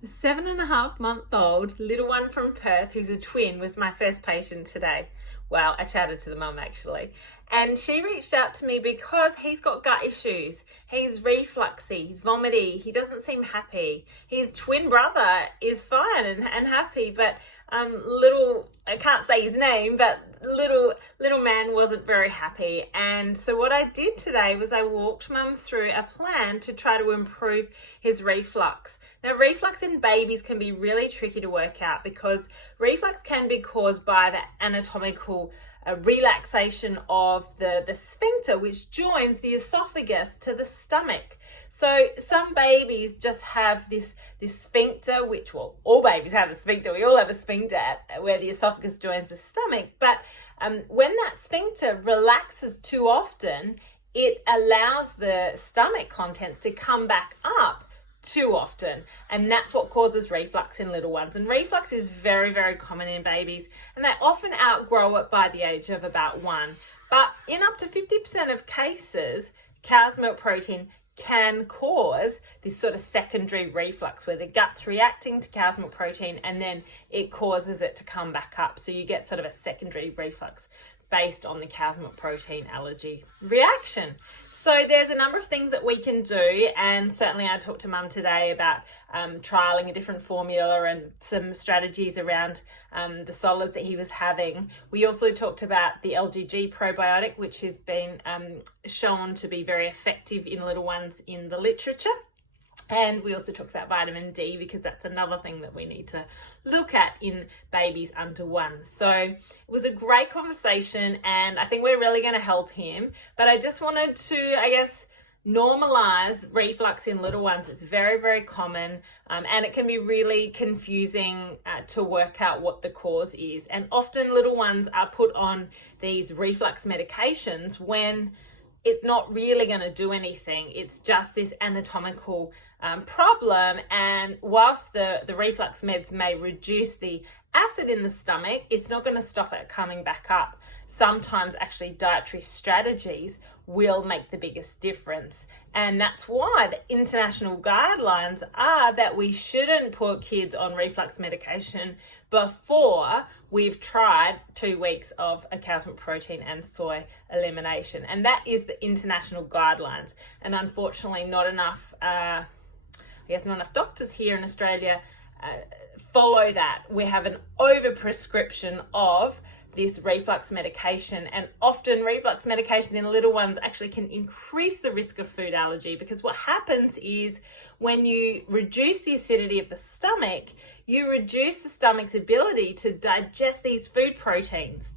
The 7.5-month-old little one from Perth, who's a twin, was my first patient today. Well, I chatted to the mum actually. And she reached out to me because he's got gut issues. He's refluxy, he's vomity, he doesn't seem happy. His twin brother is fine and happy, but I can't say his name, but little man wasn't very happy. And so what I did today was I walked mum through a plan to try to improve his reflux. Now, reflux in babies can be really tricky to work out because reflux can be caused by the anatomical relaxation of the sphincter, which joins the esophagus to the stomach. So some babies just have this sphincter, which, well, all babies have a sphincter. We all have a sphincter where the esophagus joins the stomach. But when that sphincter relaxes too often, it allows the stomach contents to come back up too often, and that's what causes reflux in little ones. And reflux is very, very common in babies, and they often outgrow it by the age of about 1. But in up to 50% of cases, cow's milk protein can cause this sort of secondary reflux where the gut's reacting to cow's milk protein and then it causes it to come back up. So you get sort of a secondary reflux based on the cow's milk protein allergy reaction. So there's a number of things that we can do, and certainly I talked to mum today about trialing a different formula and some strategies around the solids that he was having. We also talked about the LGG probiotic, which has been shown to be very effective in little ones in the literature. And we also talked about vitamin D because that's another thing that we need to look at in babies under 1. So it was a great conversation and I think we're really going to help him. But I just wanted to, normalize reflux in little ones. It's very, very common and it can be really confusing to work out what the cause is. And often little ones are put on these reflux medications when it's not really going to do anything. It's just this anatomical problem. And whilst the reflux meds may reduce the acid in the stomach, it's not going to stop it coming back up. Sometimes actually dietary strategies will make the biggest difference. And that's why the international guidelines are that we shouldn't put kids on reflux medication before we've tried 2 weeks of a cow's milk protein and soy elimination. And that is the international guidelines. And unfortunately, not enough doctors here in Australia follow that. We have an overprescription of this reflux medication, and often reflux medication in little ones actually can increase the risk of food allergy, because what happens is when you reduce the acidity of the stomach, you reduce the stomach's ability to digest these food proteins.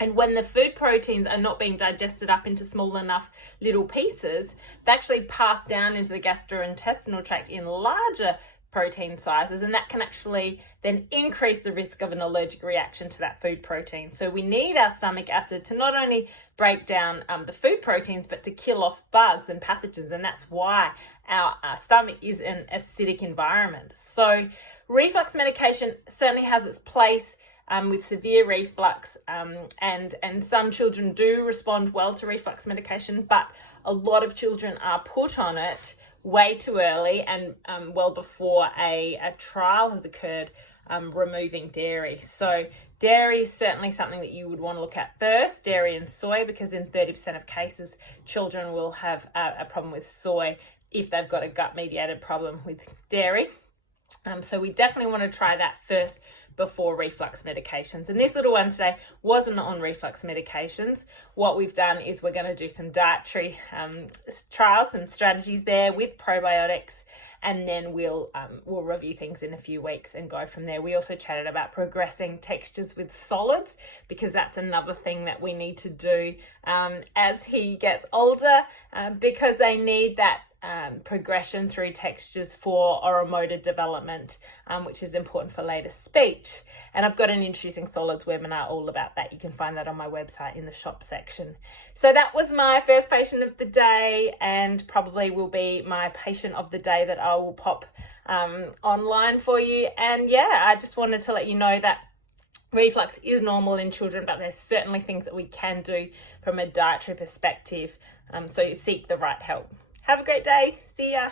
And when the food proteins are not being digested up into small enough little pieces, they actually pass down into the gastrointestinal tract in larger protein sizes, and that can actually then increase the risk of an allergic reaction to that food protein. So we need our stomach acid to not only break down the food proteins, but to kill off bugs and pathogens, and that's why our stomach is an acidic environment. So reflux medication certainly has its place with severe reflux, and some children do respond well to reflux medication, but a lot of children are put on it way too early and well before a trial has occurred removing dairy. So dairy is certainly something that you would want to look at first, dairy and soy, because in 30% of cases, children will have a problem with soy if they've got a gut-mediated problem with dairy. So we definitely want to try that first before reflux medications. And this little one today wasn't on reflux medications. What we've done is we're going to do some dietary trials and strategies there with probiotics, and then we'll review things in a few weeks and go from there. We also chatted about progressing textures with solids, because that's another thing that we need to do as he gets older, because they need that progression through textures for oromotor development, which is important for later speech. And I've got an Introducing Solids webinar all about that. You can find that on my website in the shop section. So that was my first patient of the day, and probably will be my patient of the day that I will pop online for you. And yeah, I just wanted to let you know that reflux is normal in children, but there's certainly things that we can do from a dietary perspective. So you seek the right help. Have a great day. See ya.